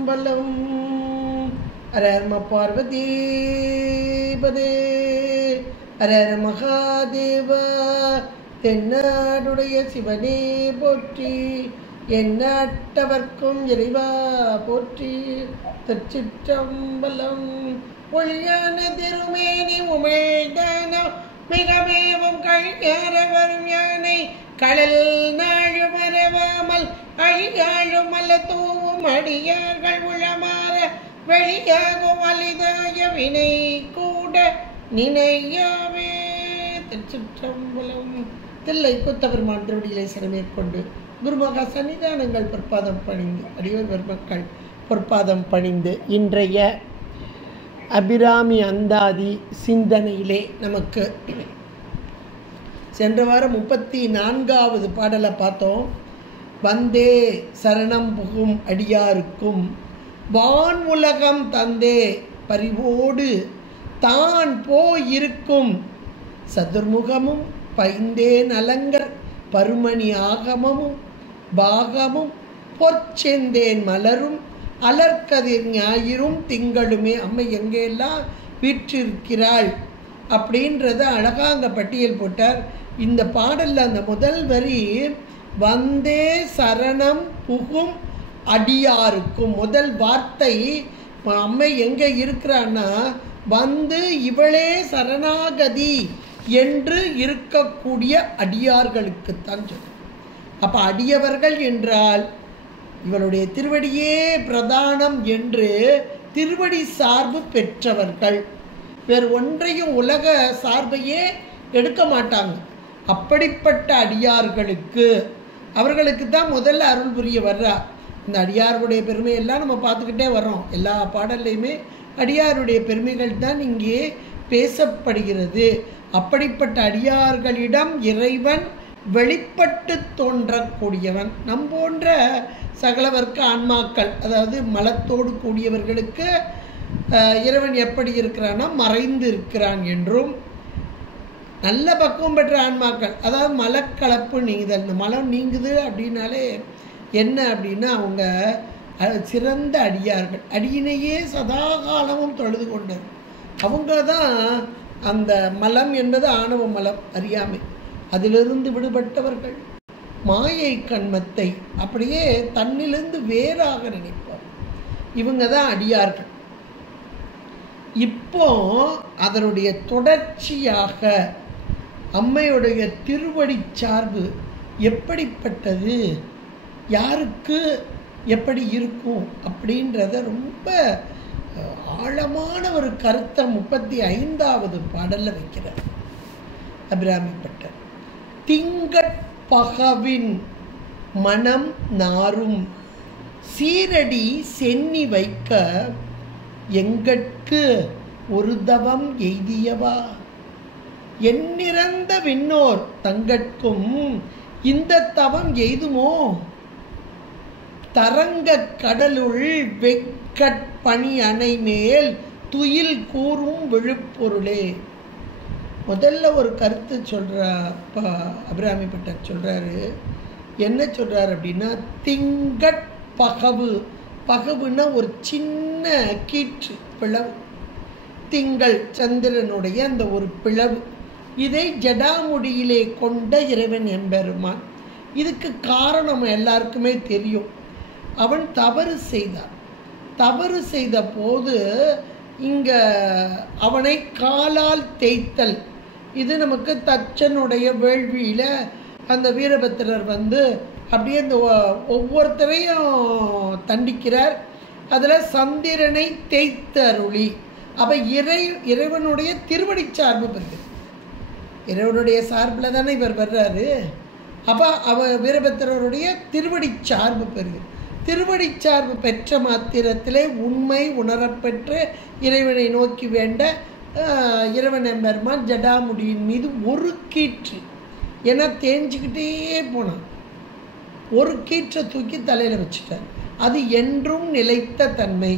திருச்சிற்றம்பலம். அரர்ம பார்வதி பதே error Mahadeva. தென்னாடுடைய சிவனே போற்றி, எந்நாட்டவர்க்கும் இறைவா போற்றி. திருச்சிற்றம்பலம். ஒழியான திருமேனி உமிழ்தான மிகமேவும் கழியாரவரும் யானை கடல் நாழு மறவாமல் அழியாழும் அல்ல தூவும் அடியார்கள் உளமாற வெளியாகும் அலிதாய வினை கூட நினையாவே. திருச்சிற்றம்பலம். தில்லை கூத்தபெருமான் திருவடிகளை சிறமேற்கொண்டு குருமகா சன்னிதானங்கள் பொற்பாதம் பணிந்து அடியோர் பெருமக்கள் பொற்பாதம் பணிந்து இன்றைய அபிராமி அந்தாதி சிந்தனையிலே நமக்கு சென்ற வாரம் 34வது பாடலை பார்த்தோம். வந்தே சரணம் புகும் அடியாருக்கும் வான் உலகம் தந்தே பரிவோடு தான் போயிருக்கும் சதுர்முகமும் பைந்தே நலங்கர் பருமணி ஆகமமும் பாகமும் பொற்செந்தேன் மலரும் அலர்கதிர் ஞாயிறும் திங்களுமே. அம்மை எங்கெல்லாம் வீற்றிருக்கிறாள் அப்படின்றத அழகாக அங்கே பட்டியல் போட்டார். இந்த பாடலில் அந்த முதல் வரி வந்தே சரணம் புகும் அடியாருக்கும், முதல் வார்த்தை அம்மை எங்கே இருக்கிறான்னா வந்து இவளே சரணாகதி என்று இருக்கக்கூடிய அடியார்களுக்குத்தான் சொல்லும். அப்போ அடியவர்கள் என்றால் இவளுடைய திருவடியே பிரதானம் என்று திருவடி சார்பு பெற்றவர்கள், வேறு ஒன்றையும் உலக சார்பையே எடுக்க மாட்டாங்க. அப்படிப்பட்ட அடியார்களுக்கு அவர்களுக்கு தான் முதல்ல அருள் புரிய வர்றா. இந்த அடியாருடைய பெருமையெல்லாம் நம்ம பார்த்துக்கிட்டே வர்றோம். எல்லா பாடல்லையுமே அடியாருடைய பெருமைகள் தான் இங்கே பேசப்படுகிறது. அப்படிப்பட்ட அடியார்களிடம் இறைவன் வெளிப்பட்டு தோன்றக்கூடியவன். நம் போன்ற சகலவர்க்க ஆன்மாக்கள், அதாவது மலத்தோடு கூடியவர்களுக்கு இறைவன் எப்படி இருக்கிறான்னா மறைந்து இருக்கிறான் என்றும், நல்ல பக்குவம் பெற்ற ஆன்மாக்கள், அதாவது மலக்கலப்பு நீங்குதல், இந்த மலம் நீங்குது அப்படின்னாலே என்ன அப்படின்னா அவங்க சிறந்த அடியார்கள், அடியினையே சதாகாலமும் தொழுது கொண்டது. அவங்க தான் அந்த மலம் என்பது ஆணவ மலம், அறியாமை, அதிலிருந்து விடுபட்டவர்கள். மாயை கண்மத்தை அப்படியே தன்னிலிருந்து வேறாக நினைப்பார். இவங்க தான் அடியார்கள். இப்போ அதனுடைய தொடர்ச்சியாக அம்மையுடைய திருவடி சார்பு எப்படிப்பட்டது, யாருக்கு எப்படி இருக்கும் அப்படின்றத ரொம்ப ஆழமான ஒரு கருத்தை 35வது பாடலில் வைக்கிறார் அபிராமிப்பட்டர். திங்கட்பகவின் மனம் நாரும் சீரடி சென்னி வைக்க எங்கட்கு ஒரு தவம் எய்தியவா. எண்ணிறந்த விண்ணோர் தங்கட்கும் இந்த தவம் எய்துமோ. தரங்க கடலுள் வெக்கட்பணி அணை மேல் துயில் கூறும் விழுப்பொருளே. முதல்ல ஒரு கருத்து சொல்கிறப்ப அபிராமிப்பட்டர் சொல்கிறாரு. என்ன சொல்கிறார் அப்படின்னா, திங்கட் பகவு, பகவுன்னா ஒரு சின்ன கீற்று பிளவு, திங்கள் சந்திரனுடைய அந்த ஒரு பிளவு, இதை ஜடாமுடியிலே கொண்ட இறைவன் எம்பெருமான். இதுக்கு காரணம் எல்லாருக்குமே தெரியும். அவன் தவறு செய்தான். தவறு செய்த போது இங்கே அவனை காலால் தேய்த்தல், இது நமக்கு தச்சனுடைய வேள்வியில் அந்த வீரபத்திரர் வந்து அப்படியே இந்த ஒவ்வொருத்தரையும் தண்டிக்கிறார். அதில் சந்திரனை தேய்த்த அருளி. அப்போ இறைவனுடைய திருவடி சார்பு பெறுகிறது. இறைவனுடைய சார்பில் தானே இவர் வர்றாரு. அப்போ வீரபத்திரருடைய திருவடி சார்பு பெறுகிறது. திருவடி சார்பு பெற்ற மாத்திரத்திலே உண்மை உணரப்பெற்று இறைவனை நோக்கி வேண்ட இறைவன் எம்பெருமான் ஜடாமுடியின் மீது ஒரு கீற்று, ஏன்னா தேஞ்சிக்கிட்டே போனான், ஒரு கீற்றை தூக்கி தலையில் வச்சுட்டார். அது என்றும் நிலைத்த தன்மை.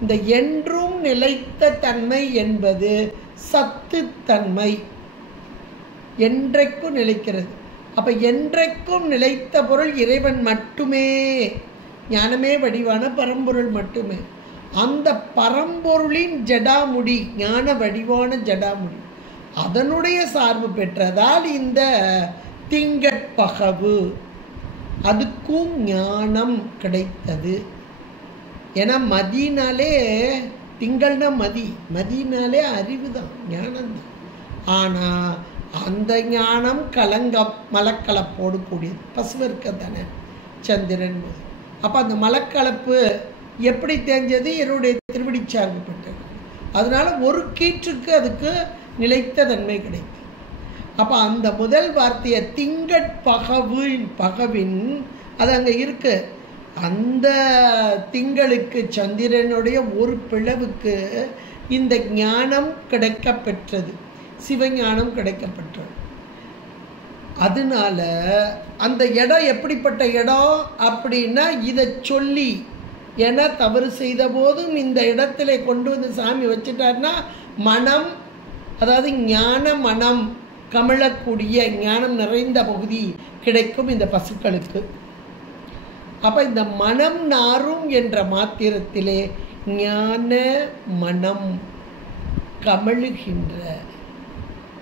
இந்த என்றும் நிலைத்த தன்மை என்பது சத்து தன்மை, என்றைக்கும் நிலைக்கிறது. அப்போ என்றைக்கும் நிலைத்த பொருள் இறைவன் மட்டுமே. ஞானமே வடிவான பரம்பொருள் மட்டுமே. அந்த பரம்பொருளின் ஜடாமுடி, ஞான வடிவான ஜடாமுடி, அதனுடைய சார்பு பெற்றதால் இந்த திங்கட்பகவு அதுக்கும் ஞானம் கிடைத்தது. ஏன்னா மதினாலே, திங்கள்னா மதினாலே அறிவு தான், ஞானம் தான். ஆனால் அந்த ஞானம் மலக்கலப்போடு கூடியது. பசுவர்க்க தானே சந்திரன். அப்போ அந்த மலக்கலப்பு எப்படி தெரிஞ்சது? என்னுடைய திருவடி சார்பு பெற்றது. அதனால ஒரு கீற்றுக்கு அதுக்கு நிலைத்த தன்மை கிடைக்கும். அப்போ அந்த முதல் வார்த்தையை பகவின் அது அங்கே இருக்கு. அந்த திங்களுக்கு, சந்திரனுடைய ஒரு பிளவுக்கு இந்த ஞானம் கிடைக்கப்பெற்றது, சிவஞானம் கிடைக்கப்பெற்றது. அதனால அந்த இடம் எப்படிப்பட்ட இடம் அப்படின்னா, இதை சொல்லி, ஏன்னா தவறு செய்த போதும் இந்த இடத்துல கொண்டு வந்து சாமி வச்சுட்டாருன்னா மனம், அதாவது ஞான மனம் கமழக்கூடிய ஞானம் நிறைந்த பகுதி கிடைக்கும் இந்த பசுக்களுக்கு. அப்போ இந்த மனம் நாரும் என்ற மாத்திரத்திலே ஞான மனம் கமழுகின்ற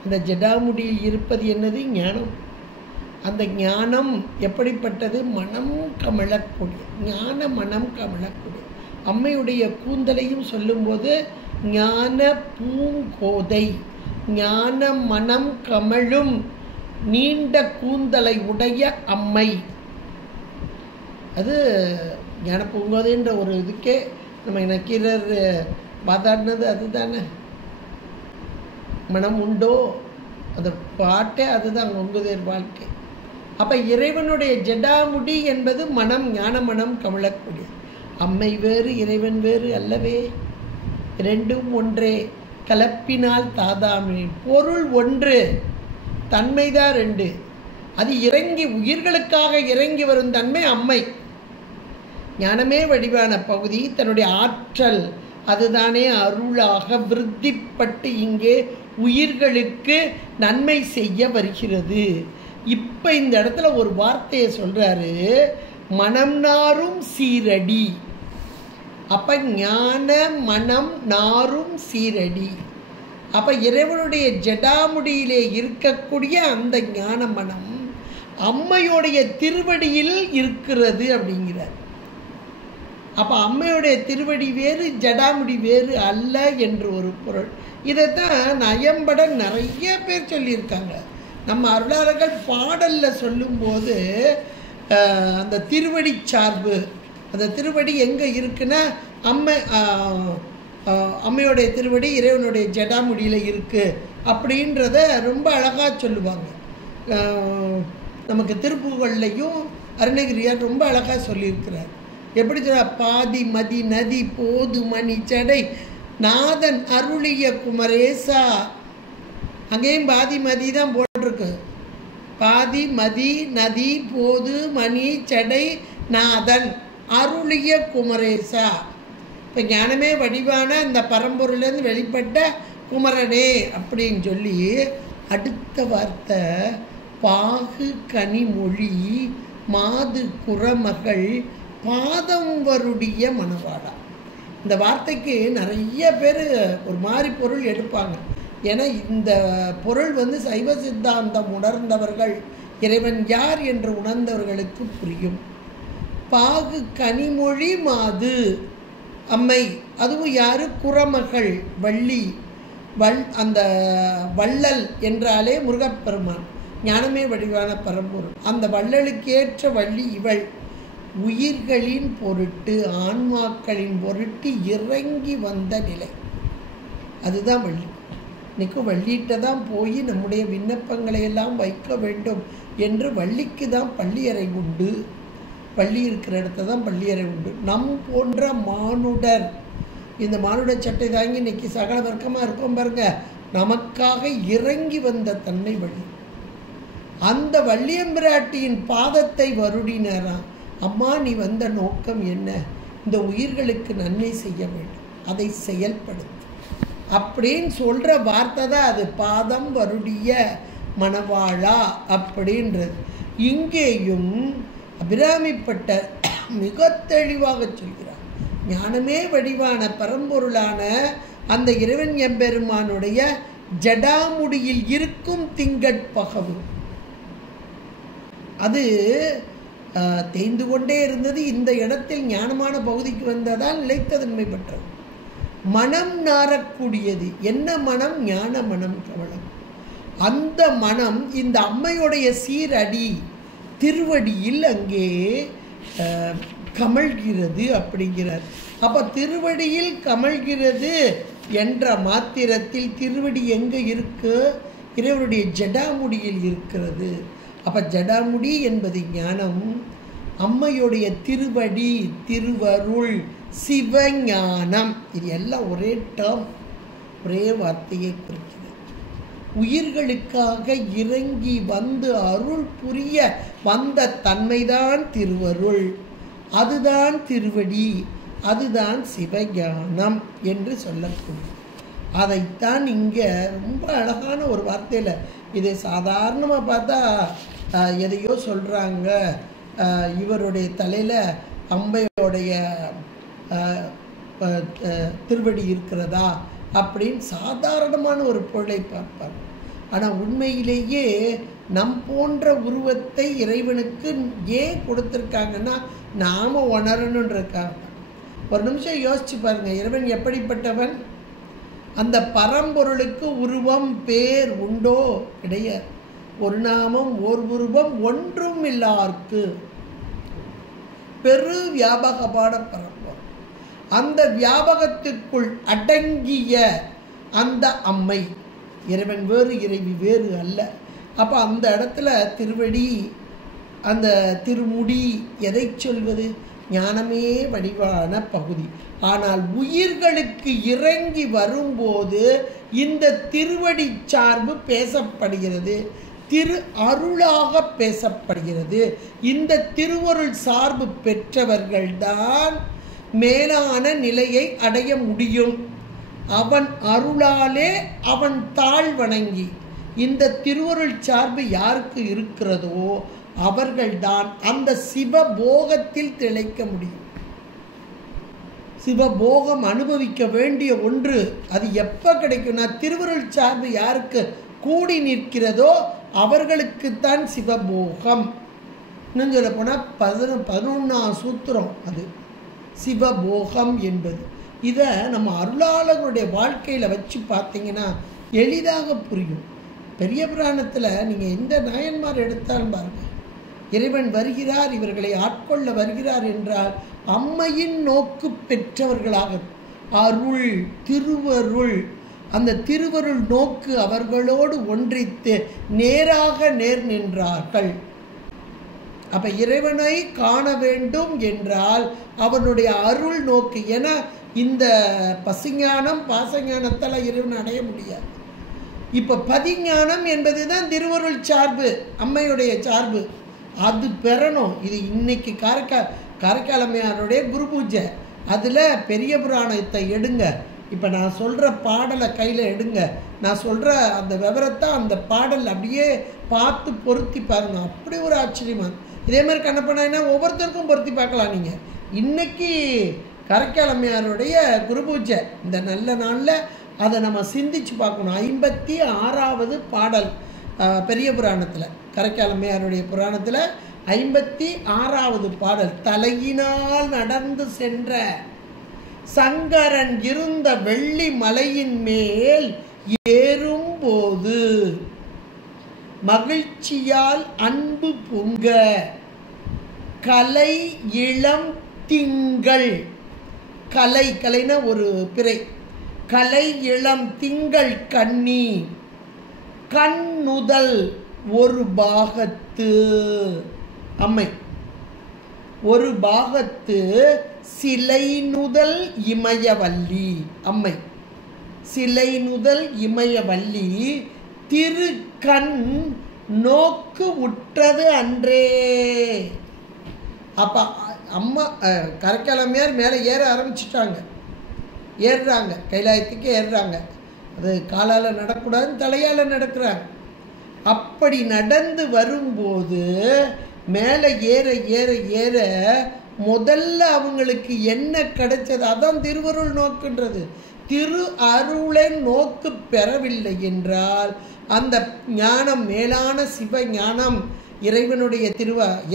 அந்த ஜடாமுடியில் இருப்பது என்னது? ஞானம். அந்த ஞானம் எப்படிப்பட்டது? மனம் கமழக்கூடிய, ஞான மனம் கமழக்கூடிய. அம்மையுடைய கூந்தலையும் சொல்லும்போது ஞான பூங்கோதை, ஞான மனம் கமழும் நீண்ட கூந்தலை உடைய அம்மை. அது ஞான பூங்கோதைன்ற ஒரு இதுக்கே நம்ம நக்கீரர் வாதாடினது அதுதானே. மனம் உண்டோ, அந்த பாட்டே அதுதான் ஒங்குதேர் வாழ்க்கை. அப்போ இறைவனுடைய ஜடாமுடி என்பது மனம், ஞான மனம் கமழக்கூடிய. அம்மை வேறு இறைவன் வேறு அல்லவே, ரெண்டும் ஒன்றே, கலப்பினால் தாதாமே. பொருள் ஒன்று, தன்மைதான் ரெண்டு. அது இறங்கி உயிர்களுக்காக இறங்கி வரும் தன்மை அம்மை. ஞானமே வடிவான பகுதி தன்னுடைய ஆற்றல் அதுதானே அருளாக விருத்திப்பட்டு இங்கே உயிர்களுக்கு நன்மை செய்ய வருகிறது. இப்போ இந்த இடத்துல ஒரு வார்த்தையை சொல்றாரு, மனம் நாரும் சீரடி. அப்ப ஞான மனம் நாரும் சீரடி. அப்ப இறைவனுடைய ஜடாமுடியிலே இருக்கக்கூடிய அந்த ஞான மனம் அம்மையுடைய திருவடியில் இருக்கிறது அப்படிங்கிறார். அப்ப அம்மையுடைய திருவடி வேறு, ஜடாமுடி வேறு அல்ல என்று ஒரு பொருள். இதைத்தான் நயம்பட நிறைய பேர் சொல்லியிருக்காங்க. நம்ம அருளாளர்கள் பாடலில் சொல்லும்போது அந்த திருவடி சார்பு, அந்த திருவடி எங்கே இருக்குன்னா அம்மையுடைய திருவடி இறைவனுடைய ஜடாமுடியில் இருக்குது அப்படின்றத ரொம்ப அழகாக சொல்லுவாங்க. நமக்கு திருப்புகள்லையும் அருணகிரியார் ரொம்ப அழகாக சொல்லியிருக்கிறார். எப்படி சொல்ல, பாதி மதி நதி போது மணி சடை நாதன் அருளிய குமரேசா. அங்கேயும் பாதி மதி தான் போட்டிருக்கு. பாதி மதி நதி போது மணி சடை நாதன் அருளிய குமரேசா. இப்போ ஞானமே வடிவான இந்த பரம்பொருளிலேருந்து வெளிப்பட்ட குமரனே அப்படின்னு சொல்லி அடுத்த வார்த்தை பாகு கனிமொழி மாது குறமகள் பாதம் வருடைய மணவாளா. இந்த வார்த்தைக்கு நிறைய பேர் ஒரு மாதிரி பொருள் எடுப்பாங்க. ஏன்னா இந்த பொருள் சைவ சித்தாந்தம் உணர்ந்தவர்கள், இறைவன் யார் என்று உணர்ந்தவர்களுக்கு புரியும். பாகு கனிமொழி மாது அம்மை, அதுவும் யாரு? குறமகள் வள்ளி. அந்த வள்ளல் என்றாலே முருகப்பெருமான், ஞானமே வடிவான பரம்பொருள். அந்த வள்ளலுக்கேற்ற வள்ளி இவள். உயிர்களின் பொருட்டு, ஆன்மாக்களின் பொருட்டு இறங்கி வந்த நிலை, அதுதான் வள்ளி. இன்னைக்கு வள்ளிகிட்ட தான் போய் நம்முடைய விண்ணப்பங்களை எல்லாம் வைக்க வேண்டும் என்று வள்ளிக்கு தான் பள்ளியறை உண்டு. பள்ளி இருக்கிற இடத்துல தான் பள்ளியறை உண்டு. நம் போன்ற மானுடர், இந்த மானுட சட்டை தாங்கி இன்னைக்கு சகல வர்க்கமாக இருக்கோம் பாருங்க, நமக்காக இறங்கி வந்த தன்மை வள்ளி. அந்த வள்ளியம்பிராட்டியின் பாதத்தை வருடினாராம். அம்மா, நீ வந்த நோக்கம் என்ன? இந்த உயிர்களுக்கு நன்மை செய்ய வேண்டும், அதை செயல்படுத்து அப்படின்னு சொல்கிற வார்த்தை தான் அது, பாதம் வருடிய மணவாளா அப்படின்றது. இங்கேயும் அபிராமிப்பட்ட மிக தெளிவாக சொல்கிறார். ஞானமே வடிவான பரம்பொருளான அந்த இறைவன் எம்பெருமானுடைய ஜடாமுடியில் இருக்கும் திங்கட்பகவு அது தேய்ந்து கொண்டே இருந்தது. இந்த இடத்தில் ஞானமான பகுதிக்கு வந்ததால் நிலைத்ததன்மை பெற்றது. மனம் நாரக்கூடியது. என்ன மனம்? ஞான மனம், கவலம். அந்த மனம் இந்த அம்மையுடைய சீரடி திருவடியில் அங்கே கமழ்கிறது அப்படிங்கிறார். அப்போ திருவடியில் கமழ்கிறது என்ற மாத்திரத்தில் திருவடி எங்கே இருக்கு? இறைவனுடைய ஜடாமுடியில் இருக்கிறது. அப்போ ஜடாமுடி என்பது ஞானம். அம்மையுடைய திருவடி, திருவருள், சிவஞானம், இது எல்லாம் ஒரே டேர்ம், ஒரே வார்த்தையை குறிக்கிறது. உயிர்களுக்காக இறங்கி வந்து அருள் புரிய வந்த தன்மைதான் திருவருள், அதுதான் திருவடி, அதுதான் சிவஞானம் என்று சொல்லக்கூடிய. அதைத்தான் இங்கே ரொம்ப அழகான ஒரு வார்த்தையில், இதை சாதாரணமாக பார்த்தா எதையோ சொல்கிறாங்க, இவருடைய தலையில் அம்பையோடைய திருவடி இருக்கிறதா அப்படின்னு சாதாரணமான ஒரு பொருளை பார்ப்பாங்க. ஆனால் உண்மையிலேயே நம் போன்ற உருவத்தை இறைவனுக்கு ஏன் கொடுத்துருக்காங்கன்னா நாம் உணரணுன்றதுக்காக. ஒரு நிமிஷம் யோசிச்சு பாருங்கள், இறைவன் எப்படிப்பட்டவன்? அந்த பரம்பொருளுக்கு உருவம் பேர் உண்டோ? கிடையாது. ஒரு நாமம் ஓர் உருவம் ஒன்றும் இல்லார்க்கு. பெரு வியாபகமான பரம்பொருள், அந்த வியாபகத்திற்குள் அடங்கிய அந்த அம்மை. இறைவன் வேறு, இறைவி வேறு அல்ல. அப்போ அந்த இடத்துல திருவடி, அந்த திருமுடி எதை சொல்வது? ஞானமே வடிவான பகுதி. ஆனால் உயிர்களுக்கு இறங்கி வரும்போது இந்த திருவடி சார்பு பேசப்படுகிறது, திரு அருளாக பேசப்படுகிறது. இந்த திருவருள் சார்பு பெற்றவர்கள்தான் மேலான நிலையை அடைய முடியும். அவன் அருளாலே அவன் தாழ் வணங்கி இந்த திருவருள் சார்பு யாருக்கு இருக்கிறதோ அவர்கள்தான் அந்த சிவபோகத்தில் திளைக்க முடியும். சிவபோகம் அனுபவிக்க வேண்டிய ஒன்று. அது எப்போ கிடைக்கும்னா திருவருள் சார்பு யாருக்கு கூடி நிற்கிறதோ அவர்களுக்குத்தான் சிவபோகம். இன்னும் சொல்ல போனால் 11ஆம் சூத்திரம் அது சிவபோகம் என்பது. இதை நம்ம அருளாளர்களுடைய வாழ்க்கையில் வச்சு பார்த்தீங்கன்னா எளிதாக புரியும். பெரிய புராணத்தில் நீங்கள் எந்த நாயன்மார் எடுத்தாலும் பாருங்கள், இறைவன் வருகிறார், இவர்களை ஆட்கொள்ள வருகிறார் என்றால் அம்மையின் நோக்கு பெற்றவர்களாக அருள், திருவருள், அந்த திருவருள் நோக்கு அவர்களோடு ஒன்றித்து நேராக நேர் நின்றார்கள். அப்போ இறைவனை காண வேண்டும் என்றால் அவனுடைய அருள் நோக்கு. ஏன்னா இந்த பசுஞானம் பாசஞானத்தால் இறைவன் அடைய முடியாது. இப்போ பதிஞானம் என்பது தான் திருவருள் சார்பு, அம்மையுடைய சார்பு. அது பெறணும். இது இன்னைக்கு காரைக்காலம்மையாருடைய குரு பூஜை. அதில் பெரிய புராணத்தை எடுங்க, இப்போ நான் சொல்கிற பாடலை கையில் எடுங்க, நான் சொல்கிற அந்த விவரத்தை அந்த பாடல் அப்படியே பார்த்து பொருத்தி பாருங்க. அப்படி ஒரு ஆச்சரியமாக. இதே மாதிரி கண்ணப்பனா ஒவ்வொருத்தருக்கும் பொருத்தி பார்க்கலாம். நீங்கள் இன்னைக்கு காரைக்காலம்மையாருடைய குரு பூஜை இந்த நல்ல நாளில் அதை நம்ம சிந்திச்சு பார்க்கணும். 56வது பாடல் பெரிய புராணத்தில், காரைக்காலம்மையாருடைய புராணத்தில் 56வது பாடல். தலையினால் நடந்து சென்ற சங்கரன் இருந்த வெள்ளி மலையின் மேல் ஏறும்போது மகிழ்ச்சியால் அன்பு பொங்க கலை இளம் திங்கள். கலைனா ஒரு பிறை. கலை இளம் திங்கள் கண்ணி கண்ணுதல் ஒரு பாகத்து அம்மை, ஒரு பாகத்து சிலை நுதல் இமயவல்லி அம்மை, சிலை நுதல் இமயவல்லி திருக்கண் நோக்கு உற்றது அன்றே. அப்போ அம்மா காரைக்காலம்மையார் மேலே ஏற ஆரம்பிச்சிட்டாங்க, ஏறுறாங்க, கைலாயத்துக்கு ஏறுறாங்க. அது காலால் நடக்கூடாதுன்னு தலையால் நடக்கிறாங்க. அப்படி நடந்து வரும்போது மேலே ஏற ஏற ஏற முதல்ல அவங்களுக்கு என்ன கிடைச்சது, அதான் திருவருள் நோக்குன்றது. திரு அருளை நோக்கு பெறவில்லை என்றால் அந்த ஞானம், மேலான சிவ ஞானம், இறைவனுடைய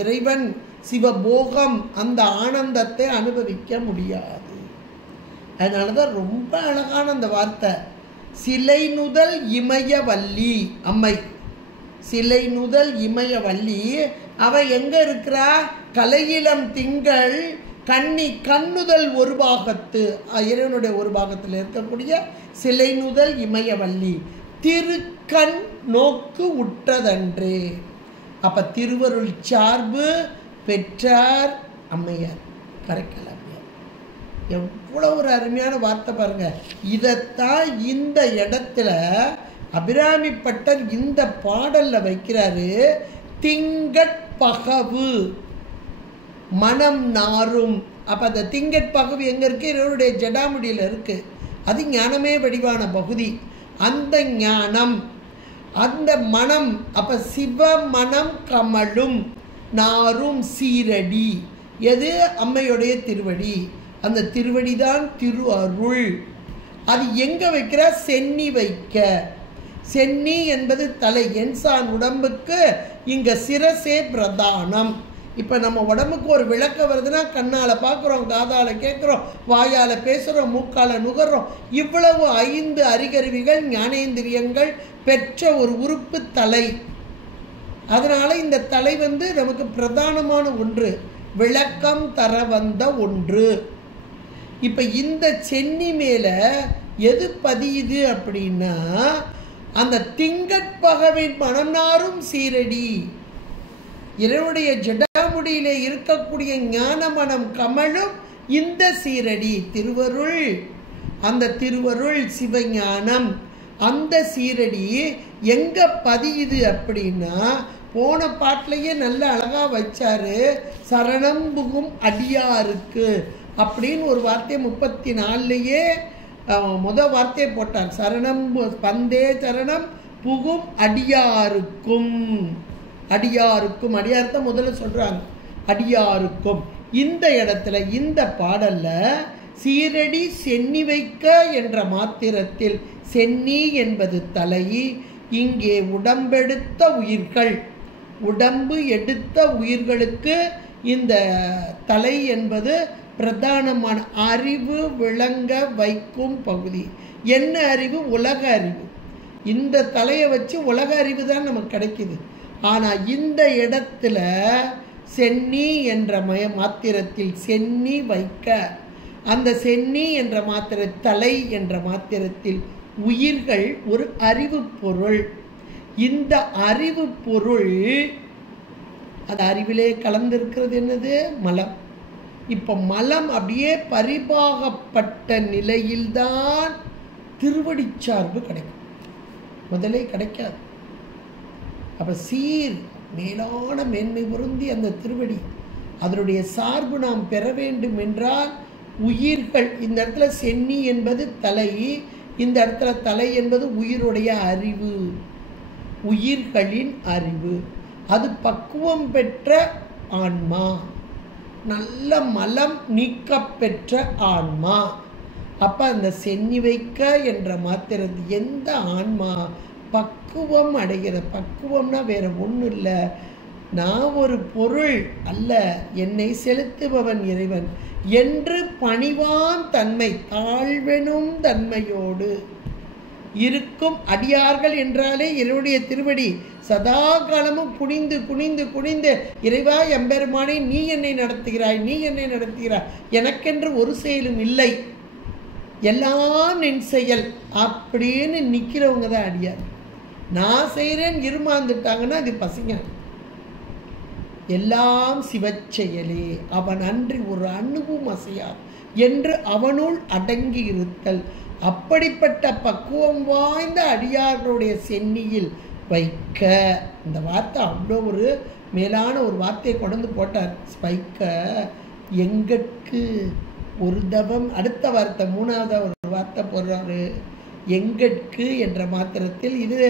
இறைவன் சிவபோகம், அந்த ஆனந்தத்தை அனுபவிக்க முடியாது. அதனால தான் ரொம்ப அழகான அந்த வார்த்தை, சிலை நுதல் இமயவல்லி அம்மை. சிலை நுதல் இமயவல்லி அவ எங்க இருக்கிறா? கலையிலம் திங்கள் கன்னி கண்ணுதல் ஒரு பாகத்து, இறைவனுடைய ஒரு பாகத்தில் இருக்கக்கூடிய சிலை நுதல் இமயவல்லி திருக்கண் நோக்கு உற்றதன்றே. அப்ப திருவருள் சார்பு பெற்றார் அம்மையார், கரைக்கல் அம்மையார். எவ்வளோ ஒரு அருமையான வார்த்தை பாருங்க. இதைத்தான் இந்த இடத்துல அபிராமிப்பட்டர் இந்த பாடல்ல வைக்கிறாரு. திங்கட்பகவு மனம் நாரும். அப்போ அந்த திங்கட்பகவு எங்கே இருக்குது? இவருடைய ஜடாமுடியில் இருக்குது. அது ஞானமே வடிவான பகுதி. அந்த ஞானம், அந்த மனம், அப்போ சிவ மனம் கமலும் நாரும் சீரடி. எது? அம்மையுடைய திருவடி. அந்த திருவடி தான் திரு அருள். அது எங்கே வைக்கிற? சென்னி வைக்க. சென்னி என்பது தலை, என்சான் உடம்புக்கு இங்கே சிரசே பிரதானம். இப்போ நம்ம உடம்புக்கு ஒரு விளக்க வருதுன்னா கண்ணால் பார்க்குறோம், காதால் கேட்குறோம், வாயால் பேசுகிறோம், மூக்கால் நுகர்றோம். இவ்வளவு 5 அறிகருவிகள் ஞானேந்திரியங்கள் பெற்ற ஒரு உறுப்பு தலை. அதனால் இந்த தலை நமக்கு பிரதானமான ஒன்று, விளக்கம் தர வந்த ஒன்று. இப்போ இந்த சென்னி மேலே எது பதியுது அப்படின்னா அந்த திங்கட்பகவின் மனநாரும் சீரடி. இறைவனுடைய ஜடாமுடியிலே இருக்கக்கூடிய ஞான மனம் கமலும் இந்த சீரடி திருவருள். அந்த திருவருள் சிவஞானம், அந்த சீரடி எங்க பதியுது அப்படின்னா போன பாட்டிலேயே நல்ல அழகா வச்சாரு. சரணம் புகும் அடியாருக்கு அப்படின்னு ஒரு வார்த்தையை 34லேயே முதல் வார்த்தையை போட்டார். சரணம் பந்தே சரணம் புகும் அடியாருக்கும். அடியாருக்கும், அடியார்த்த முதல்ல சொல்றாங்க, அடியாருக்கும். இந்த இடத்துல இந்த பாடல்ல சீரடி சென்னி வைக்க என்ற மாத்திரத்தில் சென்னி என்பது தலை. இங்கே உடம்பெடுத்த உயிர்கள், உடம்பு எடுத்த உயிர்களுக்கு இந்த தலை என்பது பிரதானமான அறிவு விளங்க வைக்கும் பகுதி. என்ன அறிவு? உலக அறிவு. இந்த தலையை வச்சு உலக அறிவு தான் நமக்கு கிடைக்குது. ஆனால் இந்த இடத்துல சென்னி என்ற மாத்திரத்தில் சென்னி வைக்க, அந்த சென்னி என்ற மாத்திர தலை என்ற மாத்திரத்தில் உயிர்கள் ஒரு அறிவு பொருள். இந்த அறிவு பொருள் அது அறிவிலே கலந்திருக்கிறது. என்னது? மலம். இப்போ மலம் அப்படியே பரிபாகப்பட்ட நிலையில்தான் திருவடி சார்பு கிடைக்கும், முதலே கிடைக்காது. அப்போ சீர் மேலான மேன்மை பொருந்தி அந்த திருவடி, அதனுடைய சார்பு நாம் பெற வேண்டும் என்றால் உயிர்கள், இந்த இடத்துல சென்னி என்பது தலை, இந்த இடத்துல தலை என்பது உயிருடைய அறிவு, உயிர்களின் அறிவு. அது பக்குவம் பெற்ற ஆன்மா, நல்ல மலம் நீக்க பெற்ற ஆன்மா. அப்போ அந்த சென்னி வைக்க என்ற மாத்திரது எந்த ஆன்மா பக்குவம் அடைகிற, பக்குவம்னா வேற ஒன்றும் இல்லை, நான் ஒரு பொருள் அல்ல, என்னை செலுத்துபவன் இறைவன் என்று பணிவான் தன்மை, தாழ்வெனும் தன்மையோடு இருக்கும் அடியார்கள் என்றாலே இறைவனுடைய திருவடி. சதா காலமும் குனிந்து குனிந்து குனிந்து இறைவா எம்பெருமானே நீ என்னை நடத்துகிறாய், நீ என்னை நடத்துகிறாய், எனக்கென்று ஒரு செயலும் இல்லை, எல்லாம் நின் செயல் அப்படின்னு நிற்கிறவங்க தான் அடியார். நான் செய்கிறேன் இருமாந்துட்டாங்கன்னா அது பசங்க. எல்லாம் சிவச்செயலே, அவன் அன்றி ஒரு அணுவும் அசையார் என்று அவனுள் அடங்கி இருத்தல். அப்படிப்பட்ட பக்குவம் வாய்ந்த அடியார்களுடைய சென்னியில் வைக்க. இந்த வார்த்தை அவ்வளோ ஒரு மேலான ஒரு வார்த்தையை கொண்டு போட்டார். வைக்க எங்கட்கு ஒரு தவம். அடுத்த வார்த்தை 3வது ஒரு வார்த்தை போடுறாரு, எங்கட்கு என்ற மாத்திரத்தில். இது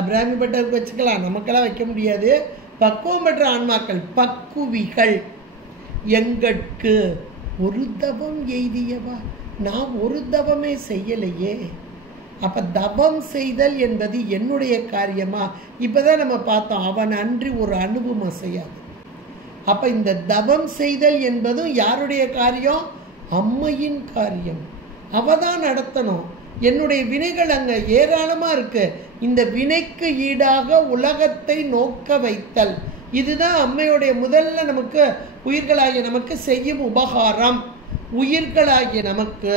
அபிராமிப்பட்டருக்கு வச்சுக்கலாம், நமக்கெல்லாம் வைக்க முடியாது. பக்குவம் பெற்ற ஆன்மாக்கள், பக்குவிகள், எங்கட்கு ஒரு தவம் எய்தியவா. நான் ஒரு தவமே செய்யலையே. அப்போ தவம் செய்தல் என்பது என்னுடைய காரியமா? இப்போதான் நம்ம பார்த்தோம், அவன் அன்றி ஒரு அணுவும் அசையாது. அப்போ இந்த தவம் செய்தல் என்பதும் யாருடைய காரியம்? அம்மையின் காரியம். அவ தான் நடத்தணும். என்னுடைய வினைகள் அங்கே ஏராளமாக இருக்கு. இந்த வினைக்கு ஈடாக உலகத்தை நோக்க வைத்தல், இதுதான் அம்மையுடைய முதல்ல நமக்கு உயிர்களாகிய நமக்கு செய்யும் உபகாரம். உயிர்களாகிய நமக்கு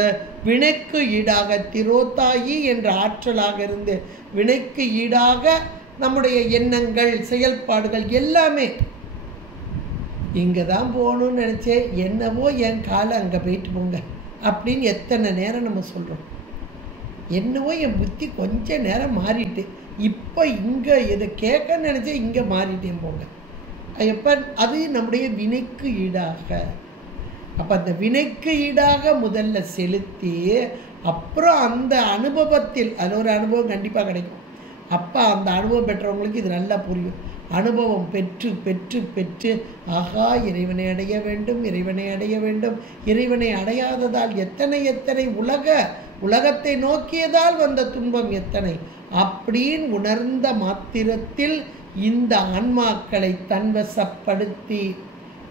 வினைக்கு ஈடாக திரோத்தாயி என்ற ஆற்றலாக இருந்து வினைக்கு ஈடாக நம்முடைய எண்ணங்கள் செயல்பாடுகள் எல்லாமே இங்கே தான் போகணும்னு நினச்சேன், என்னவோ என் காலை அங்கே போயிட்டு போங்க அப்படின்னு எத்தனை நேரம் நம்ம சொல்கிறோம். என்னவோ என் புத்தி கொஞ்ச நேரம் மாறிட்டு இப்போ இங்கே இதை கேட்க நினச்சேன், இங்கே மாறிட்டேன் போங்க. எப்போ? அது நம்முடைய வினைக்கு ஈடாக. அப்போ அந்த வினைக்கு ஈடாக முதல்ல செலுத்தி அப்புறம் அந்த அனுபவத்தில் அதில் ஒரு அனுபவம் கண்டிப்பாக கிடைக்கும். அப்போ அந்த அனுபவம் பெற்றவங்களுக்கு இது நல்லா புரியும். அனுபவம் பெற்று பெற்று பெற்று ஆகா இறைவனை அடைய வேண்டும், இறைவனை அடைய வேண்டும், இறைவனை அடையாததால் எத்தனை எத்தனை உலகத்தை நோக்கியதால் வந்த துன்பம் எத்தனை அப்படின்னு உணர்ந்த மாத்திரத்தில் இந்த ஆன்மாக்களை தன்வசப்படுத்தி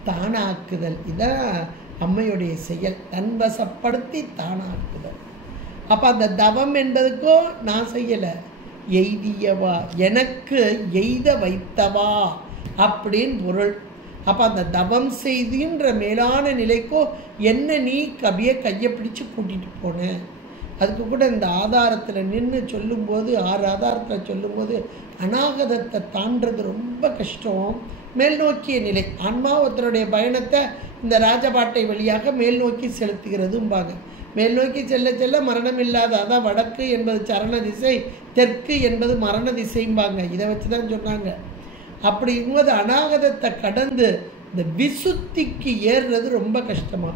தானாக்குதல். இதான் அம்மையுடைய செயல், தன்வசப்படுத்தி தானாக்குதல். அப்போ அந்த தவம் என்பதுக்கோ நான் செய்யலை, எய்தியவா, எனக்கு எய்த வைத்தவா அப்படின்னு பொருள். அப்போ அந்த தவம் செய்தின்ற மேலான நிலைக்கோ என்ன நீ அப்படியே கையை பிடிச்சு கூட்டிகிட்டு போனேன். அதுக்கு கூட இந்த ஆதாரத்தில் நின்று சொல்லும்போது, 6 ஆதாரத்தில் சொல்லும்போது அநாகதத்தை தாண்டது ரொம்ப கஷ்டம். மேல் நோக்கிய நிலை ஆன்மா ஒருத்தருடைய பயணத்தை இந்த ராஜபாட்டை வழியாக மேல் நோக்கி செலுத்துகிறதும்பாங்க. மேல் நோக்கி செல்ல செல்ல மரணம் இல்லாத, அதான் வடக்கு என்பது சரண திசை, தெற்கு என்பது மரண திசைம்பாங்க. இதை வச்சு தான் சொன்னாங்க. அப்படிங்கும்போது அநாகதத்தை கடந்து இந்த விசுத்திக்கு ஏறுறது ரொம்ப கஷ்டமா.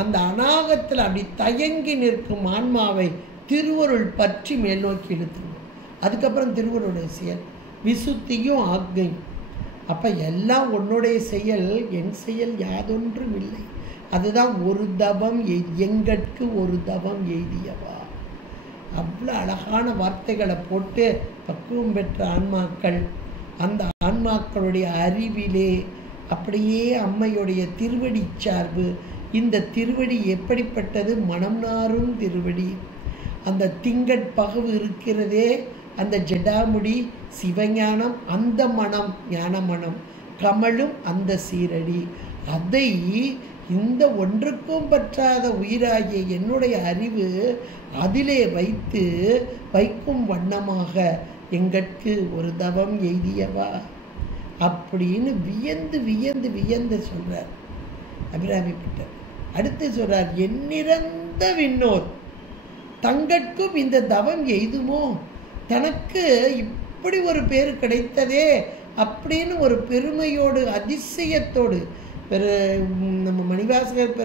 அந்த அநாகத்தில் அப்படி தயங்கி நிற்கும் ஆன்மாவை திருவருள் பற்றி மேல் நோக்கி இழுத்துணும். அதுக்கப்புறம் திருவருடைய செயல், விசுத்தியும் ஆக்ஞையும். அப்போ எல்லாம் உன்னுடைய செயல், என் செயல் யாதொன்றும் இல்லை. அதுதான் ஒரு தவம் எங்கட்கு ஒரு தவம் எய்தியவா. அவ்வளோ அழகான வார்த்தைகளை போட்டு பக்குவம் பெற்ற ஆன்மாக்கள், அந்த ஆன்மாக்களுடைய அறிவிலே அப்படியே அம்மையுடைய திருவடி சார்பு. இந்த திருவடி எப்படிப்பட்டது? மனம் நாரும் திருவடி. அந்த திங்கட்பகவு இருக்கிறதே, அந்த ஜடாமுடி சிவஞானம், அந்த மனம் ஞான மனம் கமலும் அந்த சீரடி. அதை இந்த ஒன்றுக்கும் பற்றாத உயிராகிய என்னுடைய அறிவு அதிலே வைக்கும் வண்ணமாக எங்கட்கு ஒரு தவம் எய்தியவா அப்படின்னு வியந்து வியந்து வியந்து சொல்றார் அபிராமிப்பட்டர். அடுத்து சொல்றார், எண்ணிறந்த விண்ணோர் தங்கட்கும் இந்த தவம் எய்துமோ. தனக்கு இப்படி ஒரு பேர் கிடைத்ததே அப்படின்னு ஒரு பெருமையோடு அதிசயத்தோடு, நம்ம மணிவாசகர்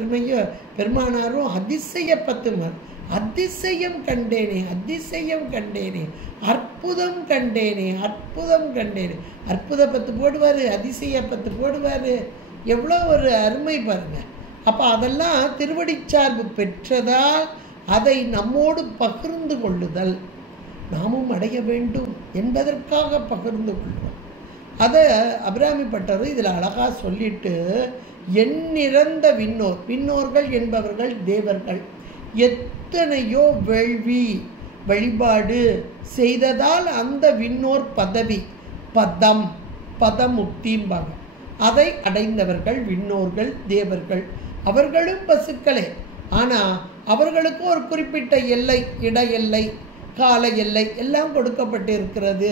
பெருமானாரும் அதிசயப்பத்துமார், அதிசயம் கண்டேனே, அதிசயம் கண்டேனே, அற்புதம் கண்டேனே, அற்புதம் கண்டேனே. அற்புத 10 போடுவார், அதிசய 10 போடுவார். எவ்வளோ ஒரு அருமை பாருங்க. அப்போ அதெல்லாம் திருவடி சார்பு பெற்றதால் அதை நம்மோடு பகிர்ந்து கொள்ளுதல், நாமும் அடைய வேண்டும் என்பதற்காக பகிர்ந்து கொள்வோம். அதை அபிராமிப்பட்டர் இதில் அழகாக சொல்லிட்டு, எண்ணிறந்த விண்ணோர், விண்ணோர்கள் என்பவர்கள் தேவர்கள், எத்தனையோ வேள்வி வழிபாடு செய்ததால் அந்த விண்ணோர் பதவி பதமுக்திம்பாங்க, அதை அடைந்தவர்கள் விண்ணோர்கள் தேவர்கள். அவர்களும் பசுக்களே, ஆனால் அவர்களுக்கு ஒரு குறிப்பிட்ட எல்லை, இட எல்லை, கால எல்லை எல்லாம் கொடுக்கப்பட்டு இருக்கிறது.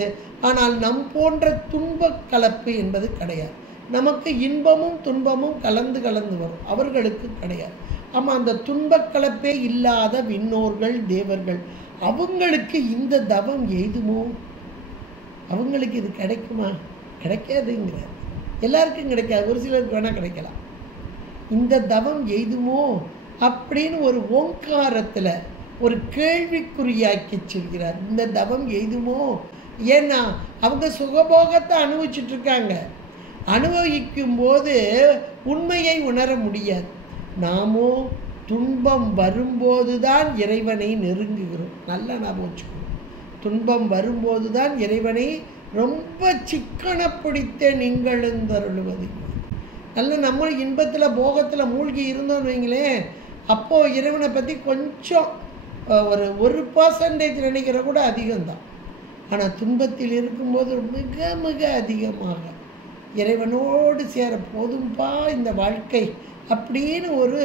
ஆனால் நம் போன்ற துன்பக் கலப்பு என்பது கிடையாது. நமக்கு இன்பமும் துன்பமும் கலந்து கலந்து வரும், அவர்களுக்கு கிடையாது. ஆமாம், அந்த துன்பக் கலப்பே இல்லாத விண்ணோர்கள் தேவர்கள், அவங்களுக்கு இந்த தவம் எய்துமோ? அவங்களுக்கு இது கிடைக்குமா? கிடைக்காதுங்கிறார். எல்லாருக்கும் கிடைக்காது, ஒரு சிலருக்கு வேணால் கிடைக்கலாம். இந்த தவம் எய்துமோ அப்படின்னு ஒரு ஓங்காரத்தில் ஒரு கேள்விக்குறியாக்கி சொல்கிறார். இந்த தவம் எய்துமோ? ஏன்னா அவங்க சுகபோகத்தை அனுபவிச்சுட்டு இருக்காங்க. அனுபவிக்கும் போது உண்மையை உணர முடியாது. நாமோ துன்பம் வரும்போது தான் இறைவனை நெருங்குகிறோம். நல்லா ஞாபகம் வச்சுக்கணும். துன்பம் வரும்போது தான் இறைவனை ரொம்ப சிக்கன பிடித்த நீங்களுந்தருளுவது. நல்ல நம்ம இன்பத்தில் போகத்தில் மூழ்கி இருந்தோன்னு வைங்களேன், அப்போது இறைவனை பற்றி கொஞ்சம் ஒரு 1% நினைக்கிற கூட அதிகம்தான். ஆனால் துன்பத்தில் இருக்கும்போது மிக மிக அதிகமாக இறைவனோடு சேர போதும்பா இந்த வாழ்க்கை அப்படின்னு ஒரு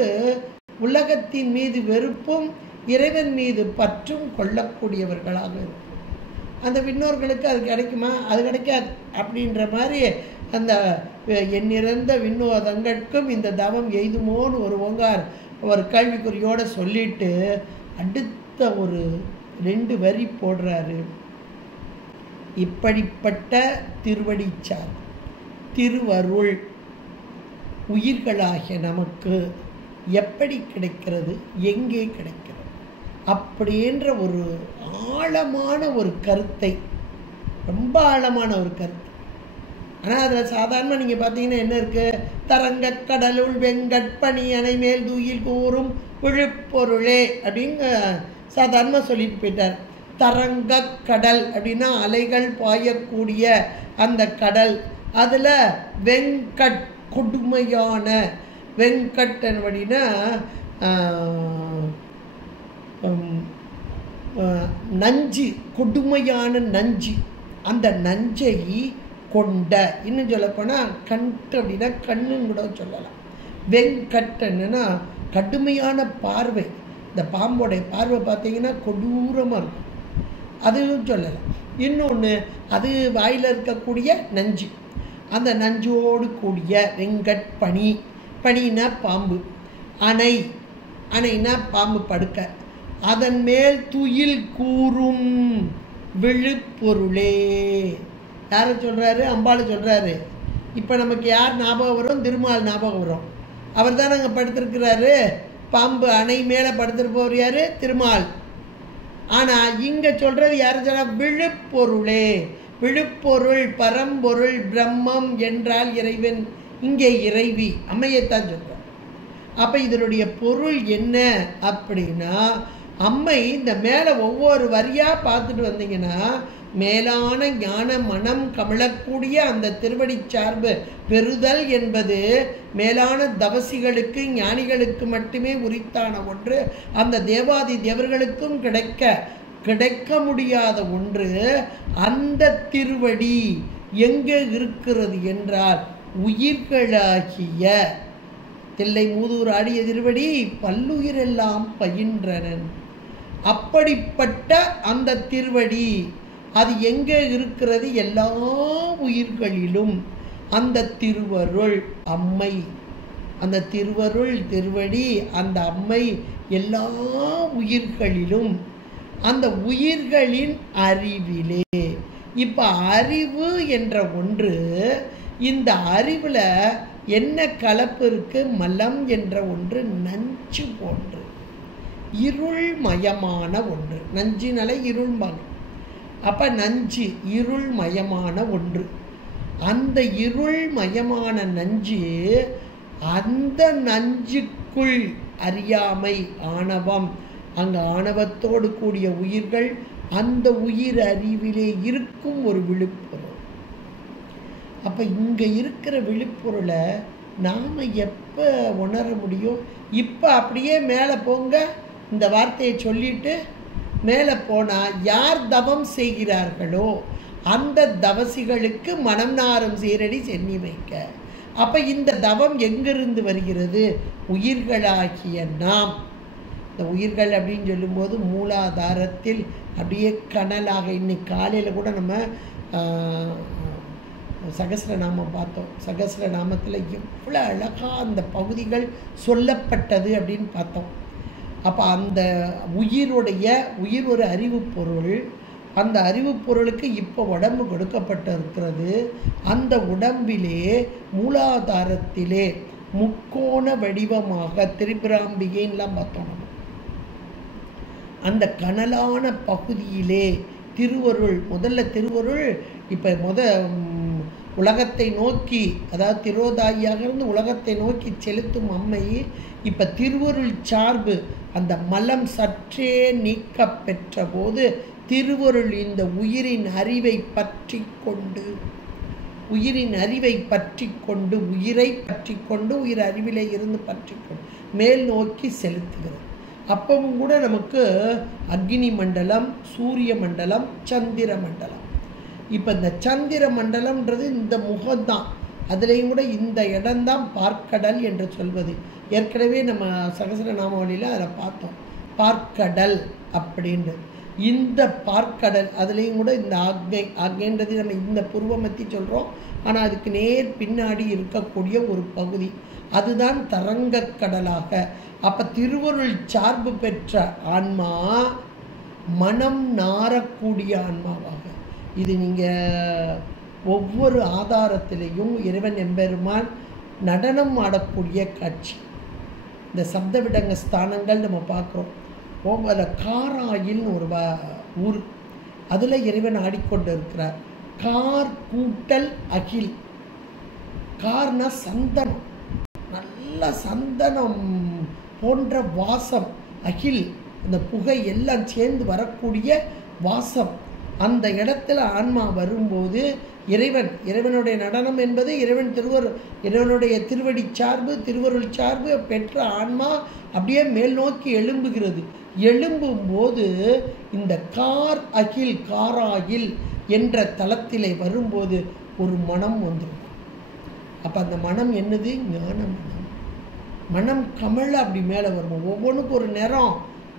உலகத்தின் மீது வெறுப்பும் இறைவன் மீது பற்றும் கொள்ளக்கூடியவர்களாக இருக்கும். அந்த விண்ணோர்களுக்கு அது கிடைக்குமா? அது கிடைக்காது. அப்படின்ற மாதிரி அந்த எண்ணிறந்த விண்ணோதங்கட்கும் இந்த தவம் எய்துமோன்னு ஒரு ஓங்கார் ஒரு கேள்விக்குறியோடு சொல்லிட்டு அடுத்த ஒரு 2 வரி போடுறாரு. இப்படிப்பட்ட திருவடிச்சார் திருவருள் உயிர்களாகிய நமக்கு எப்படி கிடைக்கிறது, எங்கே கிடைக்கிறது அப்படின்ற ஒரு ஆழமான ஒரு கருத்தை, ரொம்ப ஆழமான ஒரு கருத்து. ஆனால் அதில் சாதாரணமாக நீங்கள் பார்த்தீங்கன்னா என்ன இருக்குது? தரங்க கடலுள் வெங்கட்பணி அணை மேல் தூயில் கூறும் விழுப்பொருளே அப்படின்னு சாதாரணமாக சொல்லிட்டு போயிட்டார். தரங்க கடல் அப்படின்னா அலைகள் பாயக்கூடிய அந்த கடல். அதில் வெங்கட் கொடுமையான, வெங்கட் அப்படின்னா நஞ்சு, கொடுமையான நஞ்சு. அந்த நஞ்சை கொண்ட, இன்னும் சொல்லப்போனால் கண்டு அப்படின்னா கண்ணுன்னு கூட சொல்லலாம். வெங்கட்னா கடுமையான பார்வை. இந்த பாம்போடைய பார்வை பார்த்தீங்கன்னா கொடூரமாக இருக்கும், அதுவும் சொல்லலாம். இன்னொன்று அது வாயில் இருக்கக்கூடிய நஞ்சு, அந்த நஞ்சோடு கூடிய வெங்கட்பணி. பனினா பாம்பு, அணை, அணைனா பாம்பு படுக்க, அதன் மேல் துயில் கூறும் விழுப்பொருளே. யாரை சொல்கிறாரு? அம்பாள் சொல்கிறாரு. இப்போ நமக்கு யார் ஞாபகம் வரும்? திருமால் ஞாபகம் வரும். அவர் தான் அங்கே படுத்திருக்கிறாரு. பாம்பு அணை மேலே படுத்திருப்பவர் யார்? திருமால். ஆனால் இங்கே சொல்கிறது யார் சொன்னா? விழுப்பொருளே. விழுப்பொருள் பரம்பொருள் பிரம்மம் என்றால் இறைவன், இங்கே இறைவி அம்மையைத்தான் சொல்கிறார். அப்போ இதனுடைய பொருள் என்ன அப்படின்னா, அம்மை இந்த மேலே ஒவ்வொரு வரியாக பார்த்துட்டு வந்தீங்கன்னா மேலான ஞான மனம் கமழக்கூடிய அந்த திருவடி சார்பு பெறுதல் என்பது மேலான தவசிகளுக்கு ஞானிகளுக்கு மட்டுமே உரித்தான ஒன்று. அந்த தேவாதி தேவர்களுக்கும் கிடைக்க முடியாத ஒன்று. அந்த திருவடி எங்கே இருக்கிறது என்றால் உயிர்களாகிய தில்லை மூதூர் ஆடிய திருவடி பல்லுயிரெல்லாம் பயின்றனன். அப்படிப்பட்ட அந்த திருவடி அது எங்கே இருக்கிறது? எல்லா உயிர்களிலும். அந்த திருவருள் அம்மை, அந்த திருவருள் திருவடி அந்த அம்மை எல்லா உயிர்களிலும், அந்த உயிர்களின் அறிவிலே. இப்போ அறிவு என்ற ஒன்று, இந்த அறிவில் என்ன கலப்பு இருக்குது? மலம் என்ற ஒன்று நஞ்சு போன்று இருள்மயமான ஒன்று. நஞ்சினால இருள்மயம். அப்போ நஞ்சு இருள்மயமான ஒன்று. அந்த இருள்மயமான நஞ்சு, அந்த நஞ்சுக்குள் அறியாமை ஆணவம், அங்கே ஆணவத்தோடு கூடிய உயிர்கள் அந்த உயிர் அறிவிலே இருக்கும் ஒரு விழுப்பொருள். அப்போ இங்கே இருக்கிற விழுப்பொருளை நாம் எப்போ உணர முடியும்? இப்போ அப்படியே மேலே போங்க, இந்த வார்த்தையை சொல்லிட்டு மேலே போனால் யார் தவம் செய்கிறார்களோ அந்த தவசிகளுக்கு மனம் நாரும் சீரடி சென்னி வைக்க. அப்போ இந்த தவம் எங்கிருந்து வருகிறது? உயிர்களாகிய நாம். இந்த உயிர்கள் அப்படின்னு சொல்லும்போது மூலாதாரத்தில் அப்படியே கனலாக, இன்னைக்கு காலையில் கூட நம்ம சகஸ்ரநாமம் பார்த்தோம். சகஸ்ரநாமத்தில் எவ்வளோ அழகாக அந்த பகுதிகள் சொல்லப்பட்டது அப்படின்னு பார்த்தோம். அப்போ அந்த உயிர் ஒரு அறிவு பொருள். அந்த அறிவு பொருளுக்கு இப்போ உடம்பு கொடுக்கப்பட்டிருக்கிறது. அந்த உடம்பிலே மூலாதாரத்திலே முக்கோண வடிவமாக திரிபுராம்பிகைன்னெலாம் பார்த்தோம். நம்ம அந்த கனலான பகுதியிலே திருவருள், முதல்ல திருவருள் இப்போ உலகத்தை நோக்கி, அதாவது திரோதாயியாக இருந்து உலகத்தை நோக்கி செலுத்தும் அம்மை இப்போ திருவருள் சார்பு அந்த மலம் சற்றே நீக்க பெற்ற போது திருவருள் இந்த உயிரின் அறிவை பற்றி கொண்டு உயிரை பற்றி கொண்டு உயிர் அறிவிலே இருந்து பற்றி கொண்டு மேல் நோக்கி செலுத்துகிறது. அப்பவும் கூட நமக்கு அக்னி மண்டலம், சூரிய மண்டலம், சந்திர மண்டலம். இப்போ இந்த சந்திர மண்டலம்ன்றது இந்த முகம்தான். அதுலேயும் கூட இந்த இடம்தான் பார்க்கடல் என்று சொல்வது. ஏற்கனவே நம்ம சகஸ்ரநாமாவளியில் அதில் பார்த்தோம், பார்க்கடல் அப்படின்றது. இந்த பார்க்கடல் அதுலேயும் கூட இந்த ஆக்ஞைன்றது நம்ம இந்த புருவமத்தி சொல்கிறோம், ஆனால் அதுக்கு நேர் பின்னாடி இருக்கக்கூடிய ஒரு பகுதி, அதுதான் தரங்கக்கடலாக. அப்போ திருவருள் சார்பு பெற்ற ஆன்மா மனம் நாரக்கூடிய ஆன்மாவாக. இது நீங்கள் ஒவ்வொரு ஆதாரத்திலையும் இறைவன் எம்பெருமான் நடனம் ஆடக்கூடிய காட்சி. இந்த சப்த விடங்க ஸ்தானங்கள் நம்ம பார்க்குறோம். ஒவ்வொரு காராயில்னு ஒரு ஊர், அதில் இறைவன் ஆடிக்கொண்டு இருக்கிறார். கார் கூட்டல் அகில். கார்னா சந்தனம், நல்ல சந்தனம் போன்ற வாசம். அகில் அந்த புகை எல்லாம் சேர்ந்து வரக்கூடிய வாசம். அந்த இடத்துல ஆன்மா வரும்போது இறைவனுடைய நடனம் என்பது இறைவனுடைய திருவடி சார்பு, திருவருள் சார்பு பெற்ற ஆன்மா அப்படியே மேல் நோக்கி எழும்புகிறது. எழும்பும்போது இந்த காராயில் என்ற தளத்திலே வரும்போது ஒரு மனம் வந்துடும். அப்போ அந்த மனம் என்னது? ஞான மனம். மனம் கமல அப்படி மேலே வரும். ஒவ்வொன்றுக்கும் ஒரு நிறம்,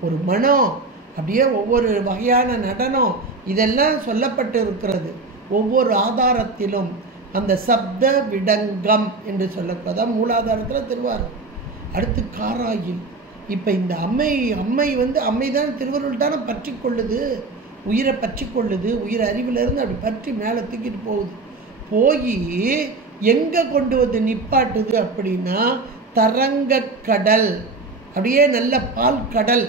ஒரு மனம், அப்படியே ஒவ்வொரு வகையான நடனம் இதெல்லாம் சொல்லப்பட்டு இருக்கிறது ஒவ்வொரு ஆதாரத்திலும். அந்த சப்த விடங்கம் என்று சொல்லப்போதான் மூலாதாரத்தில் திருவாரூர். அடுத்து காராயில். இப்போ இந்த அம்மை தான் திருவருள் தானே பற்றி கொள்ளுது, உயிரை பற்றி கொள்ளுது. உயிர் அறிவிலிருந்து அப்படி பற்றி மேலே தூக்கிட்டு போகுது. போய் எங்கே கொண்டு வந்து நிப்பாட்டுது அப்படின்னா தரங்கக்கடல். அப்படியே நல்ல பால்கடல்.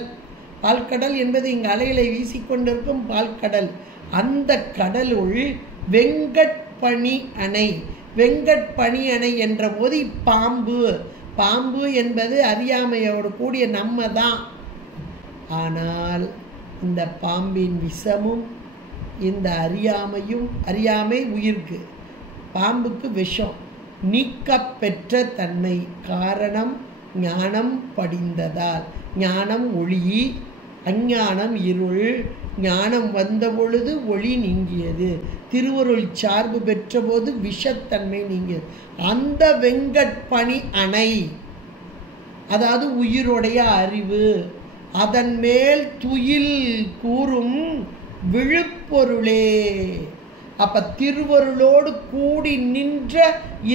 பால்கடல் என்பது இங்கே அலைகளை வீசிக்கொண்டிருக்கும் பால்கடல். அந்த கடலுள் வெங்கட்பணி அணை. வெங்கட்பணி அணை என்ற போது பாம்பு என்பது அறியாமையோடு கூடிய நம்ம தான். ஆனால் இந்த பாம்பின் விஷமும் இந்த அறியாமை உயிருக்கு, பாம்புக்கு விஷம் நீக்க பெற்ற தன்மை. காரணம் ஞானம் படிந்ததால். ஞானம் ஒளி, அஞ்ஞானம் இருள். ஞானம் வந்த பொழுது ஒளி நீங்கியது. திருவருள் சார்பு பெற்ற போது விஷத்தன்மை நீங்கியது. அந்த வெங்கட்பணி அணை, அதாவது உயிருடைய அறிவு, அதன் மேல் துயில் கூறும் விழுப்பொருளே. அப்ப திருவருளோடு கூடி நின்ற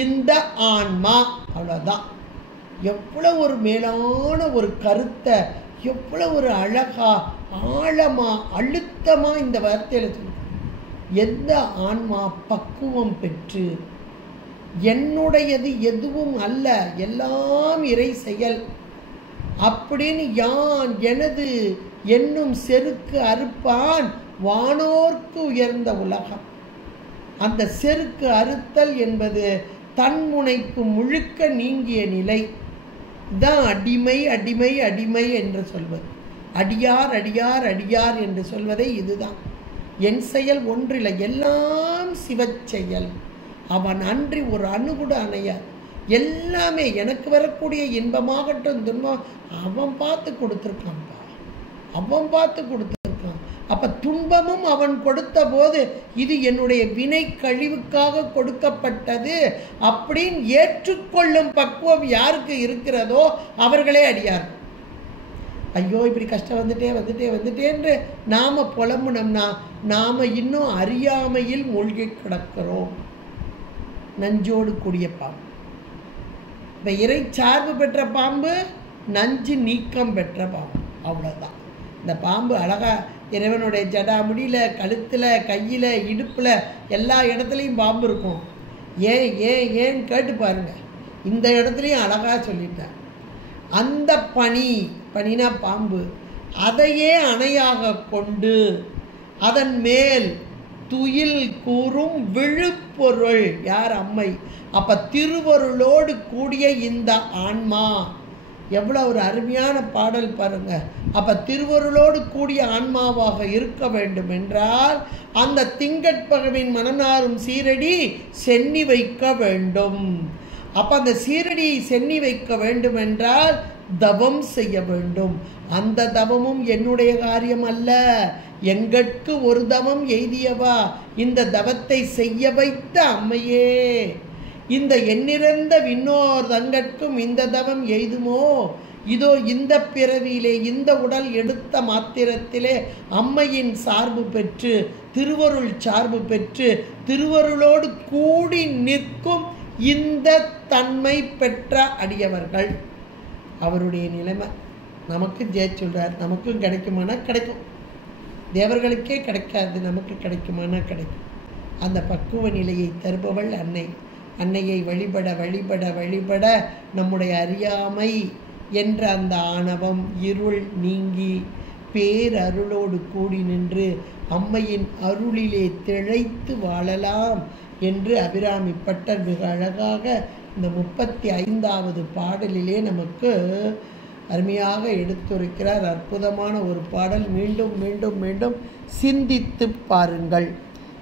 இந்த ஆன்மா, அவ்வளோதான். எவ்வளோ ஒரு மேலான ஒரு கருத்தை, எவ்வளோ ஒரு அழகா ஆழமா அழுத்தமா இந்த வார்த்தையில் சொல்லுங்க. எந்த ஆன்மா பக்குவம் பெற்று என்னுடையது எதுவும் அல்ல, எல்லாம் இறை செயல் அப்படின்னு யான் எனது என்னும் செருக்கு அறுப்பான் வானோர்க்கு உயர்ந்த உலகம். அந்த செருக்கு அறுத்தல் என்பது தன்முனைப்பு முழுக்க நீங்கிய நிலை தான். அடிமை என்று சொல்வது, அடியார் என்று சொல்வதை இதுதான். என் செயல் ஒன்றில்லை, எல்லாம் சிவச்செயல். அவன் அன்றி ஒரு அணு கூட அணையார். எல்லாமே எனக்கு வரக்கூடிய இன்பமாகட்டும் துன்பம் அவன் பார்த்து கொடுத்துருக்கான்ப்பா, அவன் பார்த்து கொடுத்துருக்கான். அப்போ துன்பமும் அவன் கொடுத்த போது இது என்னுடைய வினை கழிவுக்காக கொடுக்கப்பட்டது அப்படின்னு ஏற்றுக்கொள்ளும் பக்குவம் யாருக்கு இருக்கிறதோ அவர்களே அடியார். ஐயோ இப்படி கஷ்டம் வந்துட்டேன்னு நாம புலம்புனோம்னா நாம இன்னும் அறியாமையில் மூழ்கி கிடக்கிறோம். நஞ்சோடு கூடிய பாம்பு. இப்போ இறை சார்பு பெற்ற பாம்பு, நஞ்சு நீக்கம் பெற்ற பாம்பு, அவ்வளோதான். இந்த பாம்பு அழகா இறைவனுடைய ஜடாமுடியில், கழுத்தில், கையில், இடுப்பில் எல்லா இடத்துலையும் பாம்பு இருக்கும். ஏன் கேட்டு பாருங்க. இந்த இடத்துலையும் அழகாக சொல்லிட்டார். அந்த பனினா பாம்பு, அதையே அணையாக கொண்டு அதன் மேல் துயில் கூறும் விழுப்பொருள். யார்? அம்மை. அப்போ திருவருளோடு கூடிய இந்த ஆன்மா எவ்வளோ ஒரு அருமையான பாடல் பாருங்க. அப்போ திருவருளோடு கூடிய ஆன்மாவாக இருக்க வேண்டும் என்றால் அந்த திங்கட்பகவின் மனநாரும் சீரடி சென்னி வைக்க வேண்டும். அப்போ அந்த சீரடியை சென்னி வைக்க வேண்டும் என்றால் தவம் செய்ய வேண்டும். அந்த தவமும் என்னுடைய காரியம் அல்ல, எங்கட்கு ஒரு தவம் எய்தியவா, இந்த தவத்தை செய்ய வைத்த அம்மையே. இந்த எண்ணிறந்த விண்ணோர் தங்கட்கும் இந்த தவம் எய்துமோ, இதோ இந்த பிறவியிலே இந்த உடல் எடுத்த மாத்திரத்திலே அம்மையின் சார்பு பெற்று திருவருள் சார்பு பெற்று திருவருளோடு கூடி நிற்கும் இந்த தன்மை பெற்ற அடியவர்கள். அவருடைய நிலைமை நமக்கு சொல்றார். நமக்கும் கிடைக்குமானா கிடைக்கும், தேவர்களுக்கே கிடைக்காது, நமக்கு கிடைக்குமானா கிடைக்கும். அந்த பக்குவ நிலையை தருபவள் அன்னை. அன்னையை வழிபட வழிபட வழிபட நம்முடைய அறியாமை என்ற அந்த ஆணவம் இருள் நீங்கி பேரருளோடு கூடி நின்று அம்மையின் அருளிலே திளைத்து வாழலாம் என்று அபிராமி பட்டர் மிக அழகாக இந்த 35வது பாடலிலே நமக்கு அருமையாக எடுத்துரைக்கிறார். அற்புதமான ஒரு பாடல். மீண்டும் மீண்டும் மீண்டும் சிந்தித்து பாருங்கள்.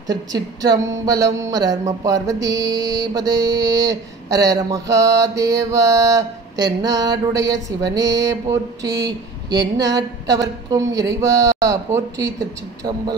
திருச்சிற்றம்பலம். ஹர பார்வதீபதே ஹர மகாதேவ. தென்னாடுடைய சிவனே போற்றி, எந்நாட்டவர்க்கும் இறைவா போற்றி. திருச்சிற்றம்பலம்.